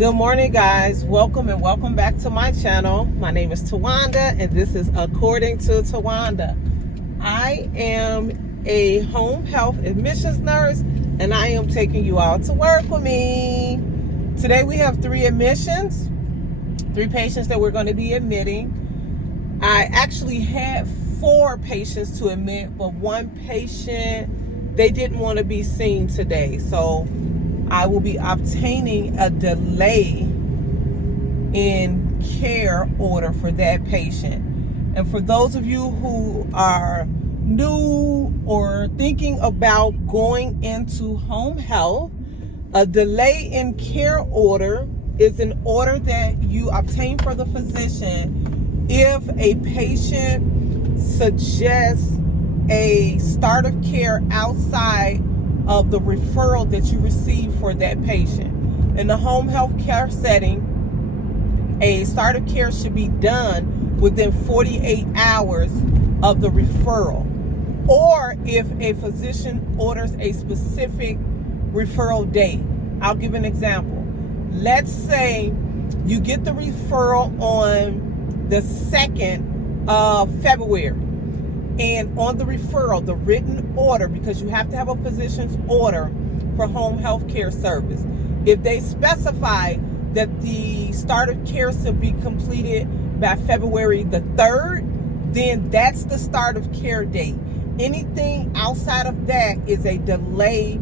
Good morning, guys. Welcome and welcome back to my channel. My name is Tawanda, and this is According to Tawanda. I am a home health admissions nurse, and I am taking you all to work with me. Today we have 3 admissions, 3 patients that we're going to be admitting. I actually had 4 patients to admit, but 1 patient, they didn't want to be seen today. So I will be obtaining a delay in care order for that patient. And for those of you who are new or thinking about going into home health, a delay in care order is an order that you obtain for the physician if a patient suggests a start of care outside of the referral that you receive for that patient. In the home health care setting, a start of care should be done within 48 hours of the referral. Or if a physician orders a specific referral date. I'll give an example. Let's say you get the referral on the 2nd of February. And on the referral, the written order, because you have to have a physician's order for home health care service, if they specify that the start of care should be completed by February the 3rd, then that's the start of care date. Anything outside of that is a delay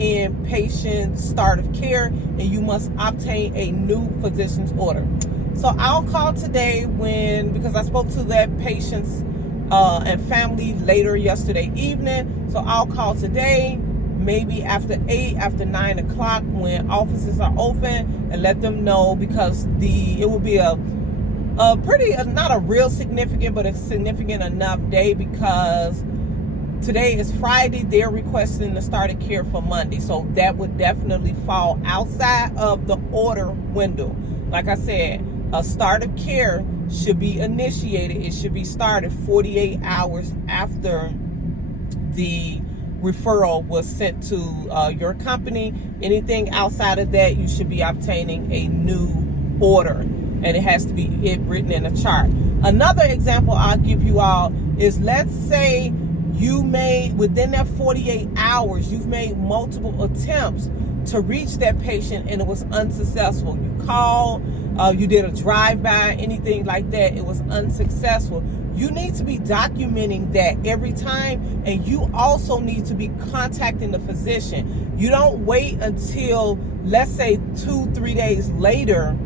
in patient start of care, and you must obtain a new physician's order. So I'll call today because I spoke to that patient's and family later yesterday evening. So I'll call today, maybe after 8, after 9 o'clock when offices are open, and let them know, because it will be a pretty, not a real significant, but a significant enough day, because today is Friday. They're requesting the start of care for Monday. So that would definitely fall outside of the order window. Like I said, a start of care should be initiated. It should be started 48 hours after the referral was sent to your company. Anything outside of that, you should be obtaining a new order, and it has to be written in a chart. Another example I'll give you all is, let's say you made, within that 48 hours, you've made multiple attempts to reach that patient and it was unsuccessful. You called, you did a drive-by, anything like that, it was unsuccessful. You need to be documenting that every time, and you also need to be contacting the physician. You don't wait until, let's say, 2-3 days later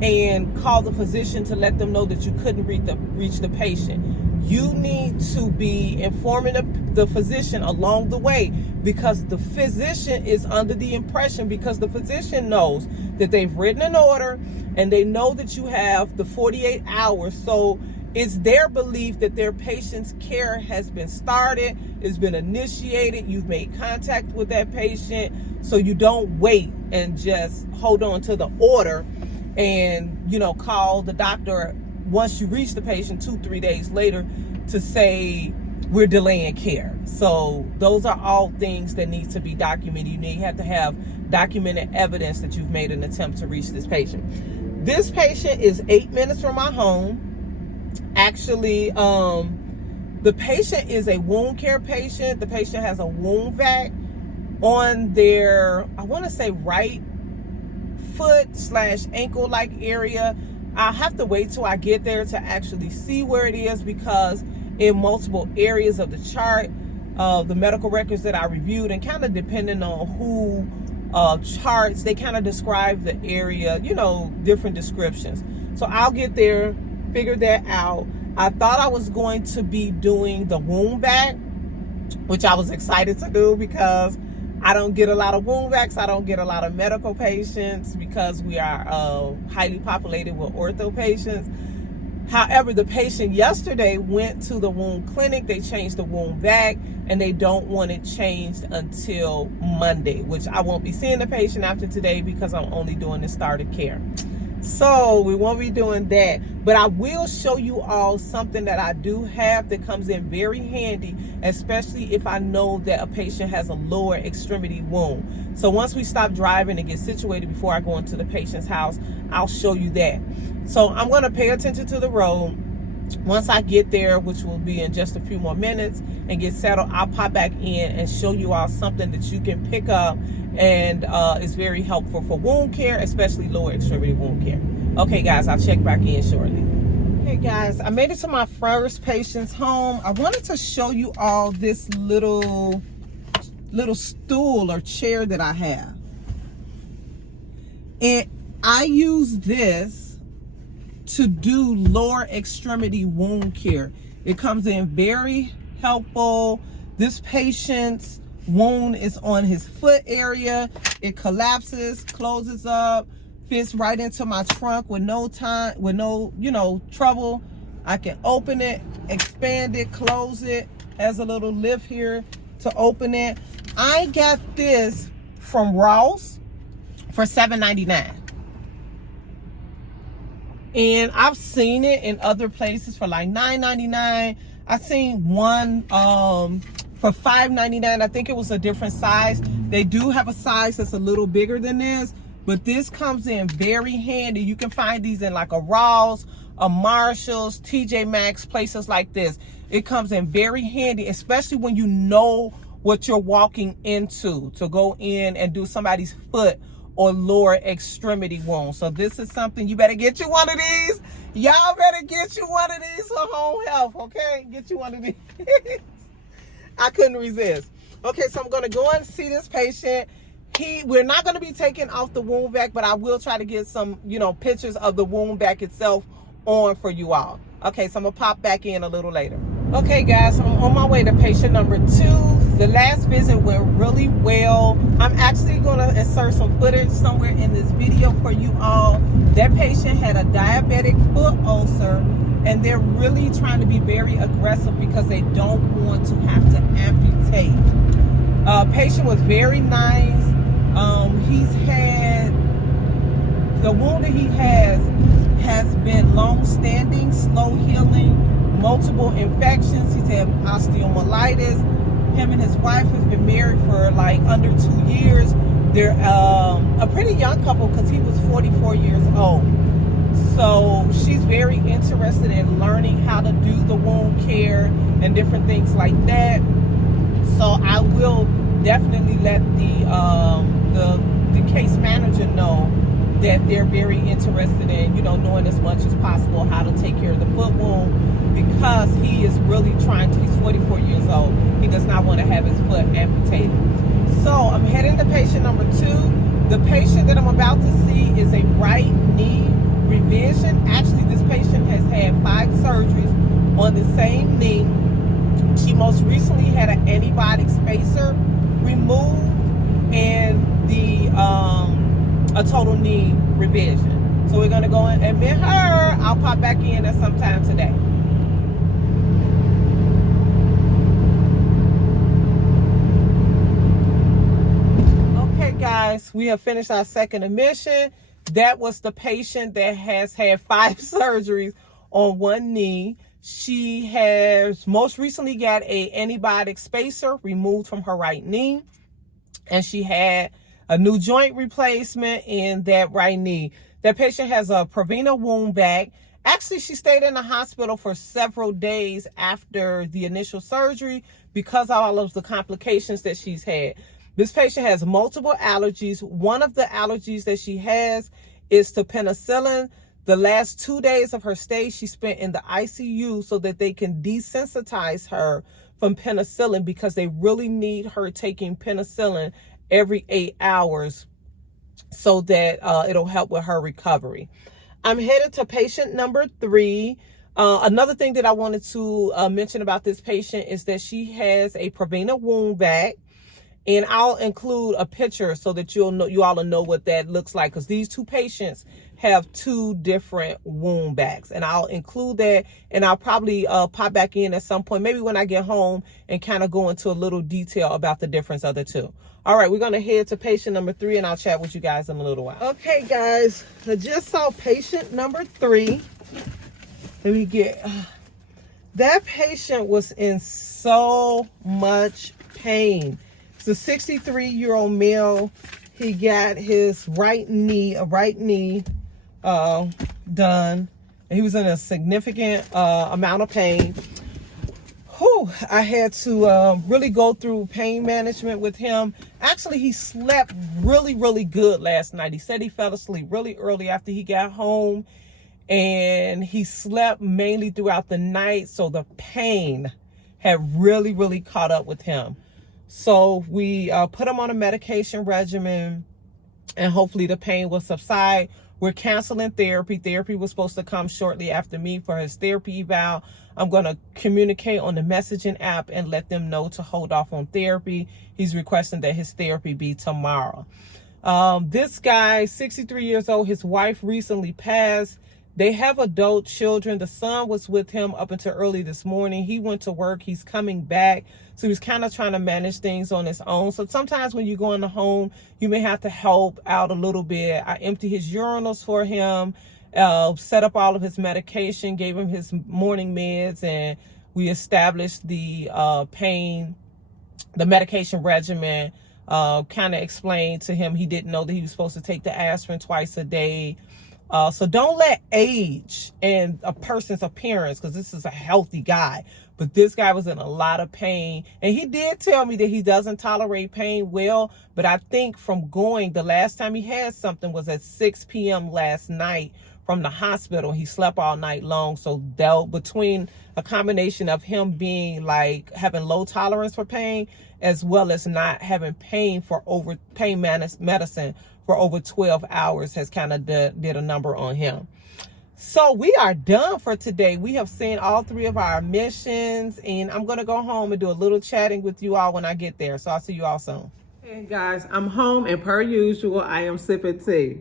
and call the physician to let them know that you couldn't reach the patient. You need to be informing the physician along the way, because the physician is under the impression, because the physician knows that they've written an order and they know that you have the 48 hours. So it's their belief that their patient's care has been started, it's been initiated, you've made contact with that patient. So you don't wait and just hold on to the order and, call the doctor once you reach the patient 2-3 days later to say we're delaying care. So those are all things that need to be documented. You have to have documented evidence that you've made an attempt to reach this patient. This patient is 8 minutes from my home. Actually, the patient is a wound care patient. The patient has a wound vac on their, I want to say, right foot / ankle-like area. I'll have to wait till I get there to actually see where it is, because in multiple areas of the chart, the medical records that I reviewed, and kind of depending on who charts, they kind of describe the area, different descriptions. So I'll get there, figure that out. I thought I was going to be doing the wound vac, which I was excited to do, because I don't get a lot of wound vacs. I don't get a lot of medical patients, because we are highly populated with ortho patients. However, the patient yesterday went to the wound clinic. They changed the wound vac, and they don't want it changed until Monday, which I won't be seeing the patient after today, because I'm only doing the start of care. So we won't be doing that, but I will show you all something that I do have that comes in very handy, especially if I know that a patient has a lower extremity wound. So once we stop driving and get situated before I go into the patient's house, I'll show you that. So I'm going to pay attention to the road. Once I get there, which will be in just a few more minutes, and get settled, I'll pop back in and show you all something that you can pick up, and it's very helpful for wound care, especially lower extremity wound care. Okay guys, I'll check back in shortly. Hey guys, I made it to my first patient's home. I wanted to show you all this little stool or chair that I have. And I use this to do lower extremity wound care. It comes in very helpful. This patient's wound is on his foot area. It collapses, closes up, fits right into my trunk with no trouble. I can open it, expand it, close it. Has a little lift here to open it. I got this from Ross for $7.99. And I've seen it in other places for like $9.99. I've seen one for $5.99. I think it was a different size. They do have a size that's a little bigger than this, but this comes in very handy. You can find these in like a Ross, a Marshalls, TJ Maxx, places like this. It comes in very handy, especially when you know what you're walking into, to go in and do somebody's foot or lower extremity wound. So this is something, you better get you one of these. Y'all better get you one of these for home health, okay? Get you one of these. I couldn't resist. Okay, so I'm gonna go and see this patient. We're not gonna be taking off the wound vac, but I will try to get some, pictures of the wound vac itself on for you all. Okay, so I'm gonna pop back in a little later. Okay guys, so I'm on my way to patient number 2. The last visit went really well. I'm actually gonna insert some footage somewhere in this video for you all. That patient had a diabetic foot ulcer, and they're really trying to be very aggressive because they don't want to have to amputate. Patient was very nice. The wound that he has been long-standing, slow healing, multiple infections. He's had osteomyelitis. Him and his wife have been married for like under 2 years. They're a pretty young couple because he was 44 years old. So she's very interested in learning how to do the wound care and different things like that. So I will definitely let the case manager know that they're very interested in, knowing as much as possible how to take care of the foot wound, because he is really he's 44 years old. He does not want to have his foot amputated. So I'm heading to patient number 2. The patient that I'm about to see is a right knee revision. Actually, this patient has had 5 surgeries on the same knee. She most recently had an antibiotic spacer removed and a total knee revision. So we're gonna go and admit her. I'll pop back in at some time today. Okay guys, we have finished our second admission. That was the patient that has had 5 surgeries on one knee. She has most recently got a antibiotic spacer removed from her right knee, and she had a new joint replacement in that right knee. That patient has a Prevena wound vac. Actually, she stayed in the hospital for several days after the initial surgery because of all of the complications that she's had. This patient has multiple allergies. One of the allergies that she has is to penicillin. The last 2 days of her stay, she spent in the ICU so that they can desensitize her from penicillin, because they really need her taking penicillin every 8 hours so that it'll help with her recovery. I'm headed to patient number 3. Another thing that I wanted to mention about this patient is that she has a Prevena wound vac, And I'll include a picture so that you all will know what that looks like, because these two patients have two different wound vacs, and I'll include that, and I'll probably pop back in at some point, maybe when I get home, and kind of go into a little detail about the difference of the two. All right, we're going to head to patient number 3, and I'll chat with you guys in a little while. Okay, guys, I just saw patient number 3. Let me get... that patient was in so much pain. It's a 63-year-old male. He got his right knee done. He was in a significant amount of pain. Whew, I had to really go through pain management with him. Actually, he slept really, really good last night. He said he fell asleep really early after he got home, and he slept mainly throughout the night, so the pain had really, really caught up with him. So we put him on a medication regimen, and hopefully the pain will subside. We're canceling therapy. Therapy was supposed to come shortly after me for his therapy eval. I'm going to communicate on the messaging app and let them know to hold off on therapy. He's requesting that his therapy be tomorrow. This guy, 63 years old, his wife recently passed. They have adult children. The son was with him up until early this morning. He went to work. He's coming back. So he's kind of trying to manage things on his own. So sometimes when you go in the home, you may have to help out a little bit. I empty his urinals for him, set up all of his medication, gave him his morning meds, and we established the medication regimen, kind of explained to him he didn't know that he was supposed to take the aspirin twice a day. So don't let age and a person's appearance, because this is a healthy guy, but this guy was in a lot of pain. And he did tell me that he doesn't tolerate pain well, but I think from going, the last time he had something was at 6 p.m. last night from the hospital. He slept all night long. So between a combination of him being like having low tolerance for pain, as well as not having pain medicine for over 12 hours has kind of did a number on him. So we are done for today. We have seen all 3 of our admissions, and I'm going to go home and do a little chatting with you all when I get there. So I'll see you all soon. Hey guys, I'm home, and per usual, I am sipping tea.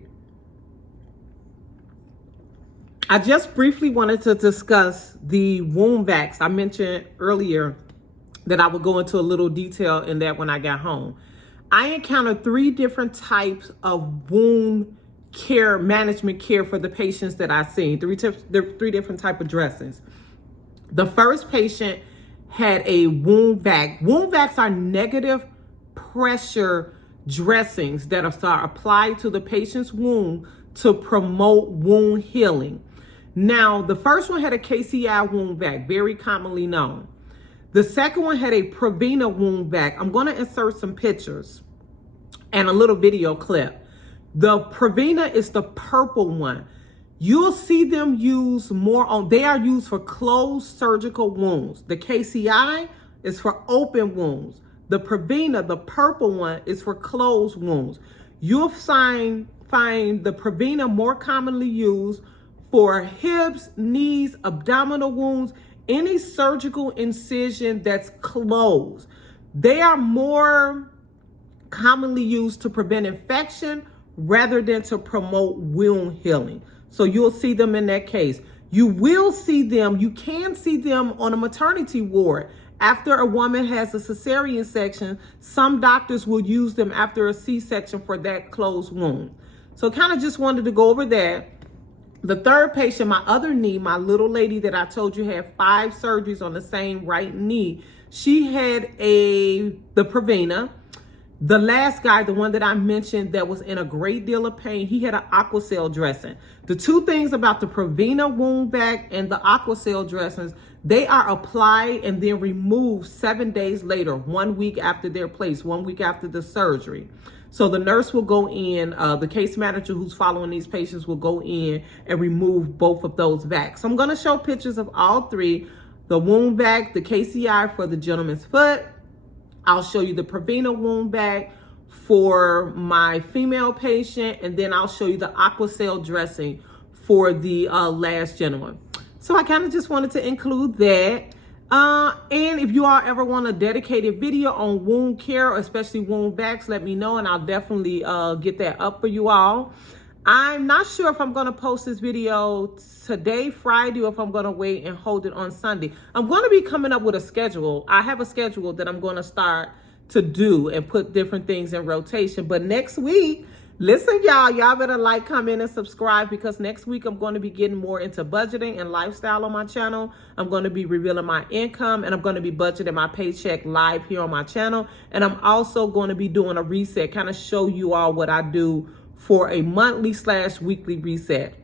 I just briefly wanted to discuss the wound vacs. I mentioned earlier that I would go into a little detail in that when I got home. I encountered 3 different types of wound care, management care for the patients that I've seen. 3 different type of dressings. The first patient had a wound vac. Wound vacs are negative pressure dressings that are applied to the patient's wound to promote wound healing. Now, the first one had a KCI wound vac, very commonly known. The second one had a Prevena wound vac. I'm going to insert some pictures and a little video clip. The Prevena is the purple one. You'll see them used more on, they are used for closed surgical wounds. The KCI is for open wounds. The Prevena, the purple one, is for closed wounds. You'll find the Prevena more commonly used for hips, knees, abdominal wounds, any surgical incision that's closed. They are more commonly used to prevent infection rather than to promote wound healing. So you'll see them in that case. You will see them, you can see them on a maternity ward. After a woman has a cesarean section, some doctors will use them after a C-section for that closed wound. So kind of just wanted to go over that. The third patient, my other knee, my little lady that I told you had 5 surgeries on the same right knee, she had the Prevena. The last guy, the one that I mentioned that was in a great deal of pain, he had an Aquacel dressing. The 2 things about the Prevena wound vac and the Aquacel dressings, they are applied and then removed 7 days later, 1 week after they're placed, 1 week after the surgery. So the nurse will go in, the case manager who's following these patients will go in and remove both of those vacs. So I'm going to show pictures of all 3, the wound vac, the KCI for the gentleman's foot. I'll show you the Prevena wound vac for my female patient, and then I'll show you the Aquacel dressing for the last gentleman. So I kind of just wanted to include that. And if you all ever want a dedicated video on wound care, especially wound vacs, let me know and I'll definitely get that up for you all. I'm not sure if I'm going to post this video today, Friday, or if I'm going to wait and hold it on Sunday. I'm going to be coming up with a schedule. I have a schedule that I'm going to start to do and put different things in rotation. But next week, listen, y'all better like, comment, and subscribe, because next week I'm going to be getting more into budgeting and lifestyle on my channel. I'm going to be revealing my income, and I'm going to be budgeting my paycheck live here on my channel. And I'm also going to be doing a reset, kind of show you all what I do for a monthly/weekly reset.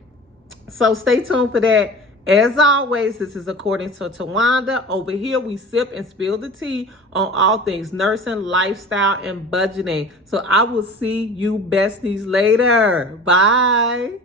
So stay tuned for that. As always, this is According to Tawanda. Over here, we sip and spill the tea on all things nursing, lifestyle, and budgeting. So I will see you besties later. Bye.